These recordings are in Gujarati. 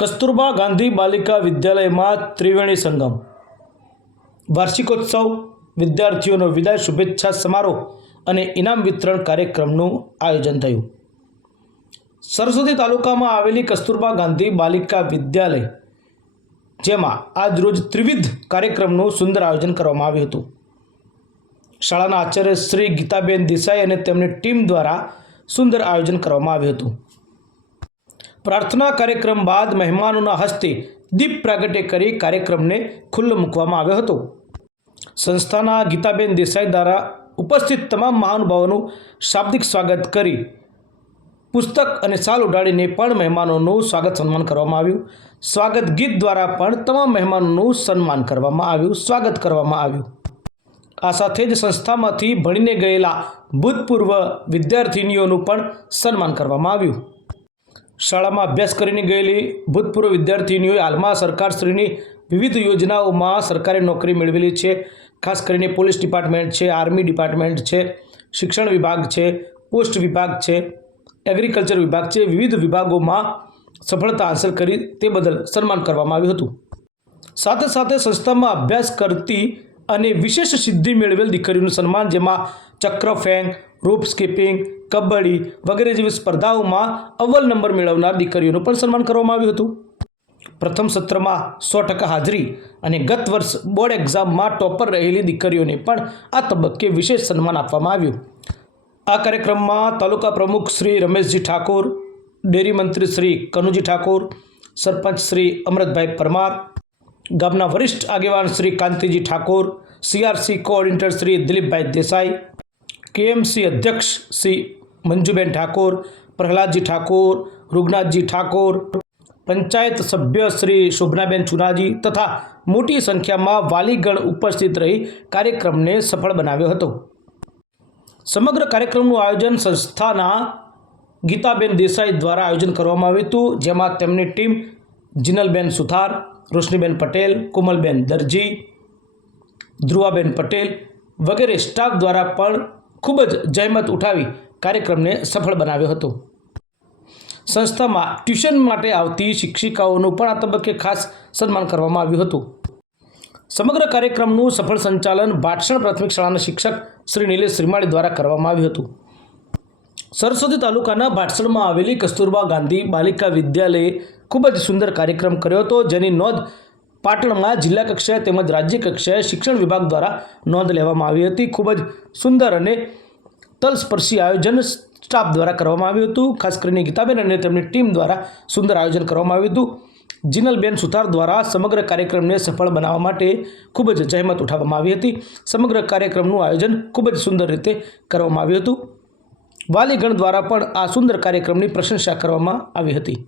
કસ્તુરબા ગાંધી બાલિકા વિદ્યાલયમાં ત્રિવેણી સંગમ. વાર્ષિકોત્સવ વિદ્યાર્થીઓનો વિદાય શુભેચ્છા સમારોહ અને ઇનામ વિતરણ કાર્યક્રમનું આયોજન થયું. સરસ્વતી તાલુકામાં આવેલી કસ્તુરબા ગાંધી બાલિકા વિદ્યાલય, જેમાં આજરોજ ત્રિવિધ કાર્યક્રમનું સુંદર આયોજન કરવામાં આવ્યું હતું. શાળાના આચાર્ય શ્રી ગીતાબેન દેસાઈ અને તેમની ટીમ દ્વારા સુંદર આયોજન કરવામાં આવ્યું હતું. પ્રાર્થના કાર્યક્રમ બાદ મહેમાનોના હસ્તે દીપ પ્રાગટ્ય કરી કાર્યક્રમને ખુલ્લો મૂકવામાં આવ્યો હતો. સંસ્થાના ગીતાબેન દેસાઈ દ્વારા ઉપસ્થિત તમામ મહાનુભાવોનું શાબ્દિક સ્વાગત કરી પુસ્તક અને સાલ ઉડાડીને પણ મહેમાનોનું સ્વાગત સન્માન કરવામાં આવ્યું. સ્વાગત ગીત દ્વારા પણ તમામ મહેમાનોનું સન્માન કરવામાં આવ્યું, સ્વાગત કરવામાં આવ્યું. આ સાથે જ સંસ્થામાંથી ભણીને ગયેલા ભૂતપૂર્વ વિદ્યાર્થિનીઓનું પણ સન્માન કરવામાં આવ્યું. શાળામાં અભ્યાસ કરીને ગયેલી ભૂતપૂર્વ વિદ્યાર્થીનીઓએ હાલમાં સરકારશ્રીની વિવિધ યોજનાઓમાં સરકારી નોકરી મેળવેલી છે. ખાસ કરીને પોલીસ ડિપાર્ટમેન્ટ છે, આર્મી ડિપાર્ટમેન્ટ છે, શિક્ષણ વિભાગ છે, પોસ્ટ વિભાગ છે, એગ્રીકલ્ચર વિભાગ છે, વિવિધ વિભાગોમાં સફળતા હાંસલ કરી તે બદલ સન્માન કરવામાં આવ્યું હતું. સાથે સાથે સંસ્થામાં અભ્યાસ કરતી અને વિશેષ સિદ્ધિ મેળવેલ દીકરીઓનું સન્માન, જેમાં ચક્ર ફેંક રોપ સ્કીપિંગ કબડ્ડી વગેરે જેવી સ્પર્ધાઓમાં અવ્વલ નંબર મેળવનાર દીકરીઓનું પણ સન્માન કરવામાં આવ્યું હતું. પ્રથમ સત્રમાં સો ટકા હાજરી અને ગત વર્ષ બોર્ડ એક્ઝામમાં ટોપર રહેલી દીકરીઓને પણ આ તબક્કે વિશેષ સન્માન આપવામાં આવ્યું. આ કાર્યક્રમમાં તાલુકા પ્રમુખ શ્રી રમેશજી ઠાકોર, ડેરી મંત્રી શ્રી કનુજી ઠાકોર, સરપંચ શ્રી અમૃતભાઈ પરમાર, ગામના વરિષ્ઠ આગેવાન Shri Kantiji Thakor, CRC coordinator Shri Dilipbhai Desai KMC અધ્યક્ષ શ્રી મંજુબેન ઠાકોર, પ્રહલાદજી ઠાકોર, રૂગનાથજી ઠાકોર, પંચાયત સભ્ય શ્રી શોભનાબેન ચુનાજી તથા મોટી સંખ્યામાં વાલીગણ ઉપસ્થિત રહી કાર્યક્રમને સફળ બનાવ્યો હતો. સમગ્ર કાર્યક્રમનું આયોજન સંસ્થાના ગીતાબેન દેસાઈ દ્વારા આયોજન કરવામાં આવ્યું હતું, જેમાં તેમની ટીમ જિનલબેન સુથાર, રોશનીબેન પટેલ, કોમલબેન દરજી, ધ્રુવાબેન પટેલ વગેરે સ્ટાફ દ્વારા પણ ખૂબ જ જહેમત ઉઠાવી કાર્યક્રમને સફળ બનાવ્યો હતો. સંસ્થામાં ટ્યુશન માટે આવતી શિક્ષિકાઓનું પણ આ તબક્કે ખાસ સન્માન કરવામાં આવ્યું હતું. સમગ્ર કાર્યક્રમનું સફળ સંચાલન ભાટસણ પ્રાથમિક શાળાના શિક્ષક શ્રી નિલેશ શ્રીમાળી દ્વારા કરવામાં આવ્યું હતું. સરસ્વતી તાલુકાના ભાટસણમાં આવેલી કસ્તુરબા ગાંધી બાલિકા વિદ્યાલયે ખૂબ જ સુંદર કાર્યક્રમ કર્યો હતો, જેની નોંધ પાટણમાં જિલ્લા કક્ષાએ તેમજ રાજ્ય કક્ષાએ શિક્ષણ વિભાગ દ્વારા નોંધ લેવામાં આવી હતી. ખૂબ જ સુંદર અને તલસ્પર્શી આયોજન સ્ટાફ દ્વારા કરવામાં આવ્યું હતું. ખાસ કરીને ગીતાબેન અને તેમની ટીમ દ્વારા સુંદર આયોજન કરવામાં આવ્યું હતું. જિનલબેન સુથાર દ્વારા સમગ્ર કાર્યક્રમને સફળ બનાવવા માટે ખૂબ જ જહેમત ઉઠાવવામાં આવી હતી. સમગ્ર કાર્યક્રમનું આયોજન ખૂબ જ સુંદર રીતે કરવામાં આવ્યું હતું. વાલીગણ દ્વારા પણ આ સુંદર કાર્યક્રમની પ્રશંસા કરવામાં આવી હતી.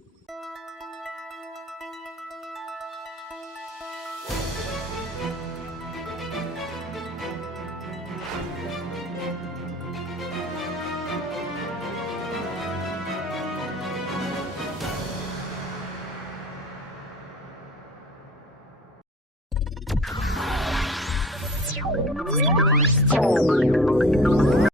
しちょう。